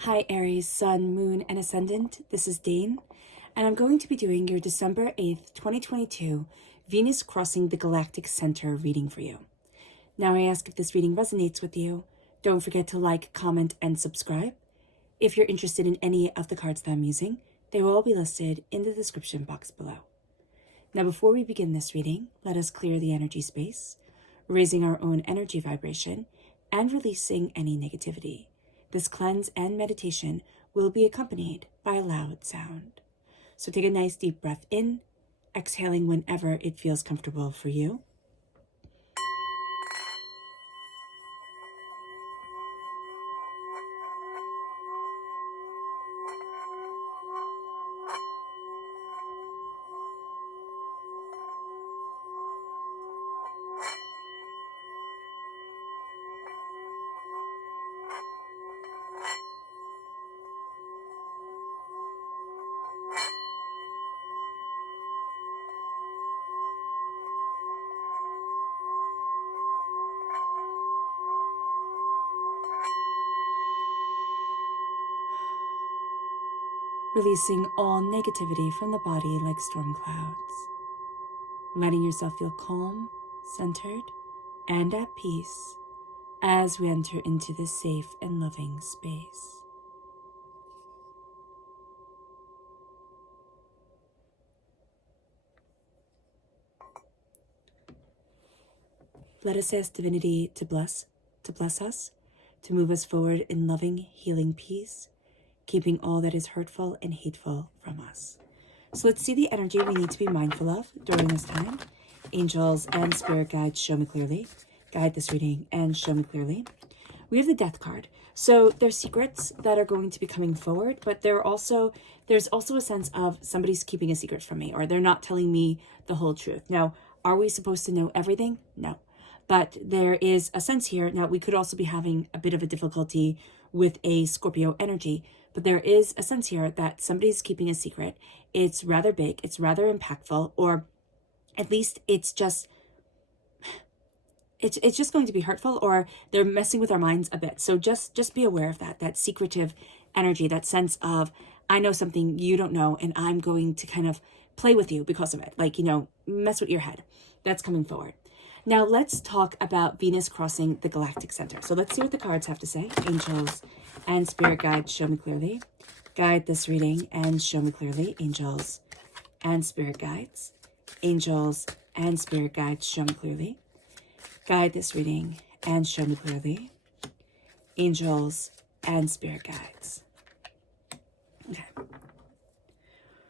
Hi Aries, Sun, Moon, and Ascendant. This is Dane, and I'm going to be doing your December 8th, 2022 Venus crossing the Galactic Center reading for you. Now I ask if this reading resonates with you, don't forget to like, comment, and subscribe. If you're interested in any of the cards that I'm using, they will all be listed in the description box below. Now before we begin this reading, let us clear the energy space, raising our own energy vibration and releasing any negativity. This cleanse and meditation will be accompanied by a loud sound. So take a nice deep breath in, exhaling whenever it feels comfortable for you. Releasing all negativity from the body like storm clouds. Letting yourself feel calm, centered, and at peace as we enter into this safe and loving space. Let us ask Divinity to bless us, to move us forward in loving, healing peace, keeping all that is hurtful and hateful from us. So let's see the energy we need to be mindful of during this time. Angels and spirit guides, show me clearly. Guide this reading and show me clearly. We have the Death card. So there's secrets that are going to be coming forward, but there's also a sense of somebody's keeping a secret from me, or they're not telling me the whole truth. Now, are we supposed to know everything? No. But there is a sense here. Now, we could also be having a bit of a difficulty with a Scorpio energy, but there is a sense here that somebody's keeping a secret. It's rather big, it's rather impactful, or at least it's just going to be hurtful, or they're messing with our minds a bit. So just be aware of that secretive energy, that sense of, I know something you don't know, and I'm going to kind of play with you because of it. Like, mess with your head. That's coming forward. Now let's talk about Venus crossing the galactic center. So let's see what the cards have to say. Angels and spirit guides, show me clearly. Guide this reading and show me clearly. Angels and spirit guides. Angels and spirit guides, show me clearly. Guide this reading and show me clearly. Angels and spirit guides. Okay.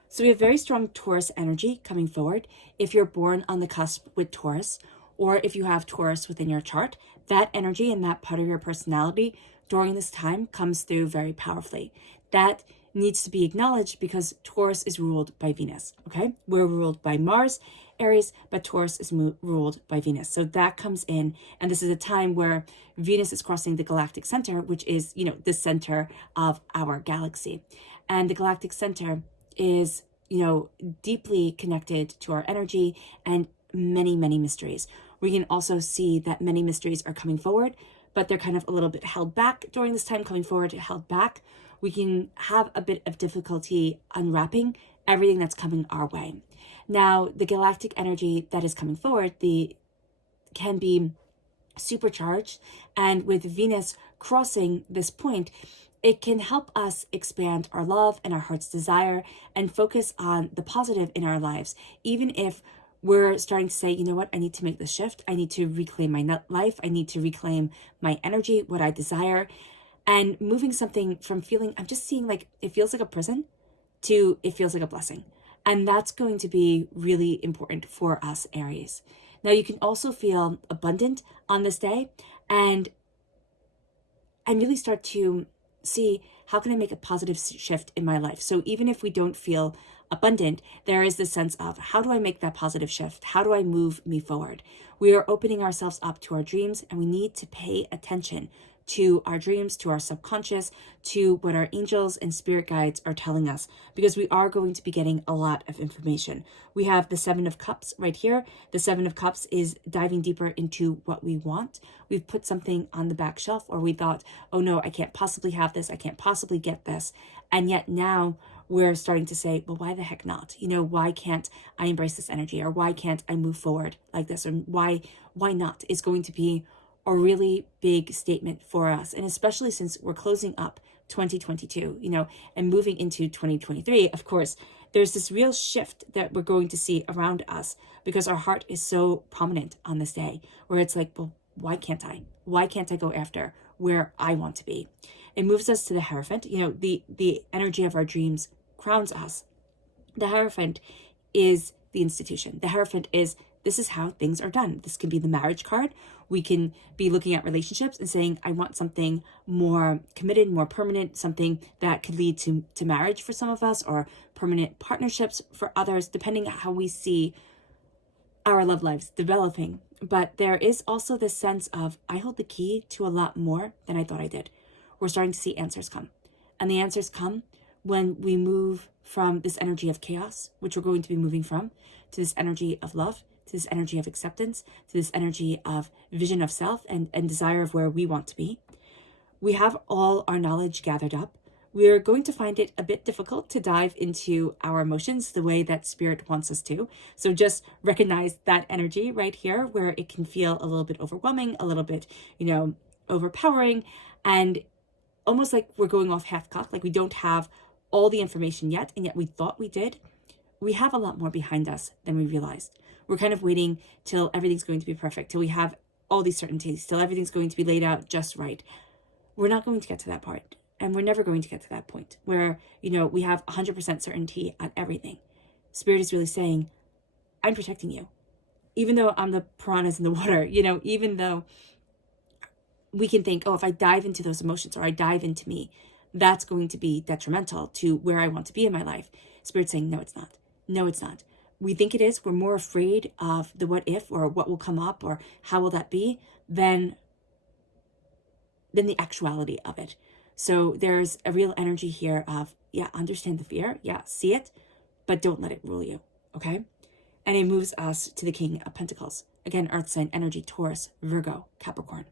So we have very strong Taurus energy coming forward. If you're born on the cusp with Taurus, or if you have Taurus within your chart, that energy and that part of your personality during this time comes through very powerfully. That needs to be acknowledged because Taurus is ruled by Venus, okay? We're ruled by Mars, Aries, but Taurus is ruled by Venus. So that comes in, and this is a time where Venus is crossing the galactic center, which is, the center of our galaxy. And the galactic center is, deeply connected to our energy and many, many mysteries. We can also see that many mysteries are coming forward, but they're kind of a little bit held back during this time, coming forward, held back. We can have a bit of difficulty unwrapping everything that's coming our way. Now, the galactic energy that is coming forward, can be supercharged, and with Venus crossing this point, it can help us expand our love and our heart's desire and focus on the positive in our lives, even if we're starting to say, you know what, I need to make the shift. I need to reclaim my life. I need to reclaim my energy, what I desire, and moving something from feeling, I'm just seeing like it feels like a prison to it feels like a blessing. And that's going to be really important for us, Aries. Now, you can also feel abundant on this day and really start to see, how can I make a positive shift in my life? So even if we don't feel abundant, there is this sense of, how do I make that positive shift? How do I move me forward? We are opening ourselves up to our dreams, and we need to pay attention to our dreams, to our subconscious, to what our angels and spirit guides are telling us, because we are going to be getting a lot of information. We have the Seven of Cups right here. The Seven of Cups is diving deeper into what we want. We've put something on the back shelf, or we thought, oh no, I can't possibly have this. I can't possibly get this. And yet now we're starting to say, well, why the heck not? Why can't I embrace this energy? Or why can't I move forward like this? Or why not? Is going to be a really big statement for us. And especially since we're closing up 2022, and moving into 2023, of course, there's this real shift that we're going to see around us, because our heart is so prominent on this day, where it's like, well, why can't I? Why can't I go after where I want to be? It moves us to the Hierophant. The energy of our dreams crowns us. The Hierophant is the institution. The Hierophant is, this is how things are done. This can be the marriage card. We can be looking at relationships and saying, I want something more committed, more permanent, something that could lead to marriage for some of us, or permanent partnerships for others, depending on how we see our love lives developing. But there is also this sense of, I hold the key to a lot more than I thought I did. We're starting to see answers come. And the answers come when we move from this energy of chaos, which we're going to be moving from, to this energy of love, to this energy of acceptance, to this energy of vision of self and desire of where we want to be. We have all our knowledge gathered up. We're going to find it a bit difficult to dive into our emotions the way that Spirit wants us to. So just recognize that energy right here, where it can feel a little bit overwhelming, a little bit, overpowering, and almost like we're going off half-cocked, like we don't have all the information yet, and yet we thought we did. We have a lot more behind us than we realized. We're kind of waiting till everything's going to be perfect, till we have all these certainties, till everything's going to be laid out just right. We're not going to get to that part, and we're never going to get to that point where, we have 100% certainty on everything. Spirit is really saying, I'm protecting you. Even though I'm the piranhas in the water, even though we can think, oh, if I dive into those emotions, or I dive into me, that's going to be detrimental to where I want to be in my life. Spirit's saying, no, it's not. No, it's not. We think it is. We're more afraid of the what if, or what will come up, or how will that be, than the actuality of it. So there's a real energy here of, understand the fear. See it, but don't let it rule you. Okay. And it moves us to the King of Pentacles. Again, Earth sign energy, Taurus, Virgo, Capricorn.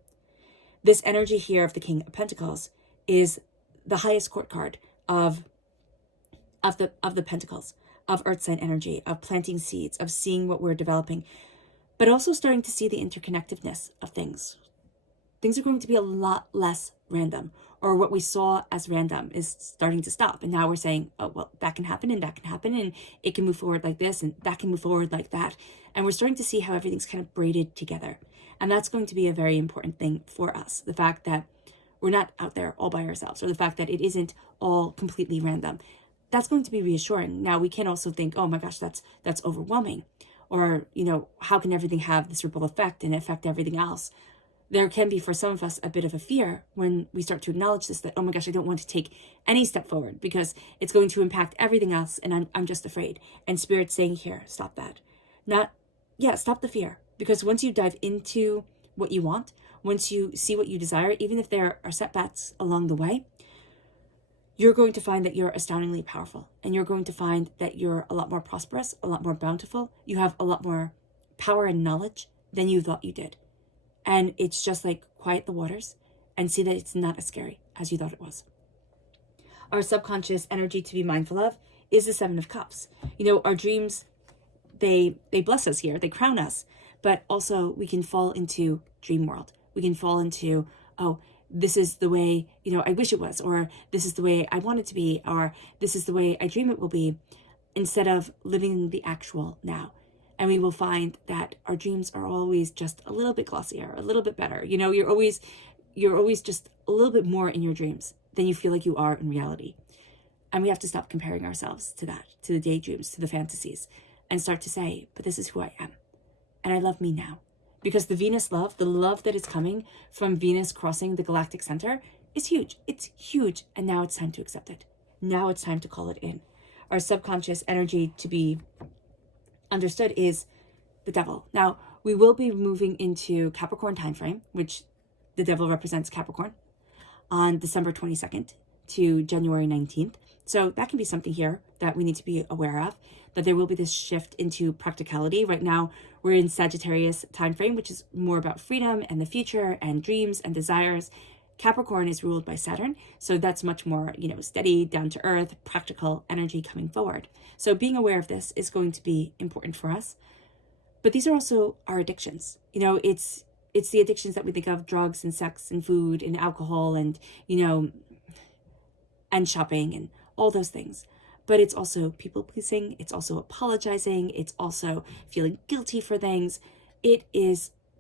This energy here of the King of Pentacles is the highest court card of the Pentacles, of Earth sign energy, of planting seeds, of seeing what we're developing, but also starting to see the interconnectedness of things. Things are going to be a lot less random, or what we saw as random is starting to stop. And now we're saying, oh, well, that can happen, and that can happen, and it can move forward like this, and that can move forward like that. And we're starting to see how everything's kind of braided together. And that's going to be a very important thing for us. The fact that we're not out there all by ourselves, or the fact that it isn't all completely random. That's going to be reassuring. Now we can also think, oh my gosh, that's overwhelming. Or, how can everything have this ripple effect and affect everything else? There can be, for some of us, a bit of a fear when we start to acknowledge this, that, oh my gosh, I don't want to take any step forward because it's going to impact everything else, and I'm just afraid. And Spirit's saying here, stop that. Stop the fear. Because once you dive into what you want, once you see what you desire, even if there are setbacks along the way, you're going to find that you're astoundingly powerful, and you're going to find that you're a lot more prosperous, a lot more bountiful. You have a lot more power and knowledge than you thought you did. And it's just like quiet the waters and see that it's not as scary as you thought it was. Our subconscious energy to be mindful of is the Seven of Cups. Our dreams, they bless us here, they crown us, but also we can fall into dream world. We can fall into, oh, this is the way, I wish it was, or this is the way I want it to be, or this is the way I dream it will be, instead of living the actual now. And we will find that our dreams are always just a little bit glossier, a little bit better. You're always just a little bit more in your dreams than you feel like you are in reality. And we have to stop comparing ourselves to that, to the daydreams, to the fantasies, and start to say, but this is who I am. And I love me now. Because the Venus love, the love that is coming from Venus crossing the galactic center, is huge. It's huge. And now it's time to accept it. Now it's time to call it in. Our subconscious energy to be understood is the devil. Now, we will be moving into Capricorn time frame, which the devil represents Capricorn, on December 22nd to January 19th. So that can be something here that we need to be aware of, that there will be this shift into practicality. Right now, we're in Sagittarius time frame, which is more about freedom and the future and dreams and desires. Capricorn is ruled by Saturn, so that's much more, steady, down to earth, practical energy coming forward. So being aware of this is going to be important for us. But these are also our addictions. It's the addictions that we think of: drugs and sex and food and alcohol and, and shopping and all those things. But it's also people pleasing. It's also apologizing. It's also feeling guilty for things.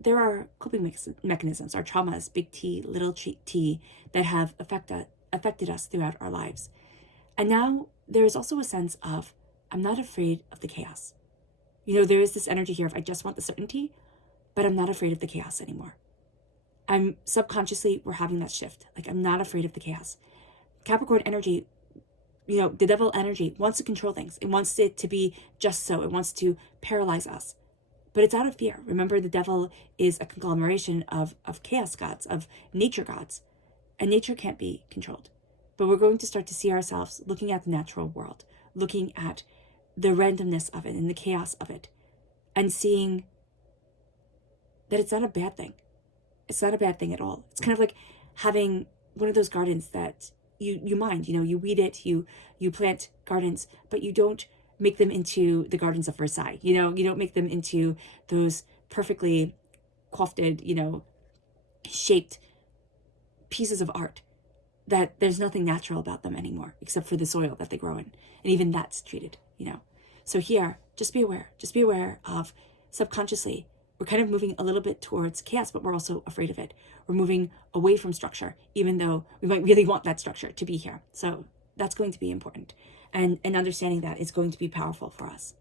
There are coping mechanisms, our traumas, big T, little t, that have affected us throughout our lives. And now there is also a sense of, I'm not afraid of the chaos. There is this energy here of, I just want the certainty, but I'm not afraid of the chaos anymore. I'm subconsciously, we're having that shift. Like, I'm not afraid of the chaos. Capricorn energy, the devil energy wants to control things. It wants it to be just so. It wants to paralyze us. But it's out of fear. Remember, the devil is a conglomeration of chaos gods, of nature gods. And nature can't be controlled. But we're going to start to see ourselves looking at the natural world, looking at the randomness of it and the chaos of it, and seeing that it's not a bad thing. It's not a bad thing at all. It's kind of like having one of those gardens that you mind, you weed it, you plant gardens, but you don't make them into the gardens of Versailles. You don't make them into those perfectly crafted, shaped pieces of art that there's nothing natural about them anymore, except for the soil that they grow in. And even that's treated, So here, just be aware of, subconsciously, we're kind of moving a little bit towards chaos, but we're also afraid of it. We're moving away from structure, even though we might really want that structure to be here. So that's going to be important. And understanding that is going to be powerful for us.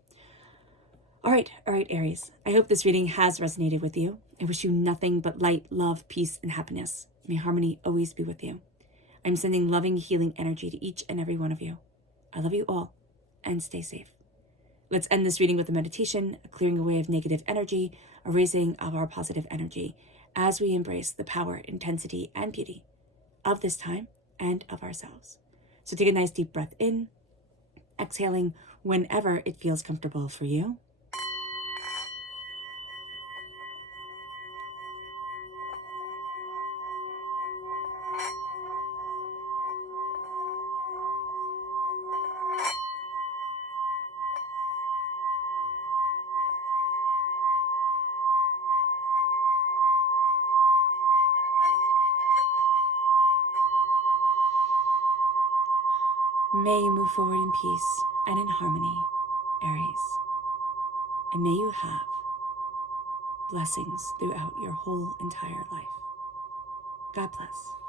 All right, Aries. I hope this reading has resonated with you. I wish you nothing but light, love, peace, and happiness. May harmony always be with you. I'm sending loving, healing energy to each and every one of you. I love you all, and stay safe. Let's end this reading with a meditation, a clearing away of negative energy, a raising of our positive energy as we embrace the power, intensity, and beauty of this time and of ourselves. So take a nice deep breath in, exhaling whenever it feels comfortable for you. May you move forward in peace and in harmony, Aries. And may you have blessings throughout your whole entire life. God bless.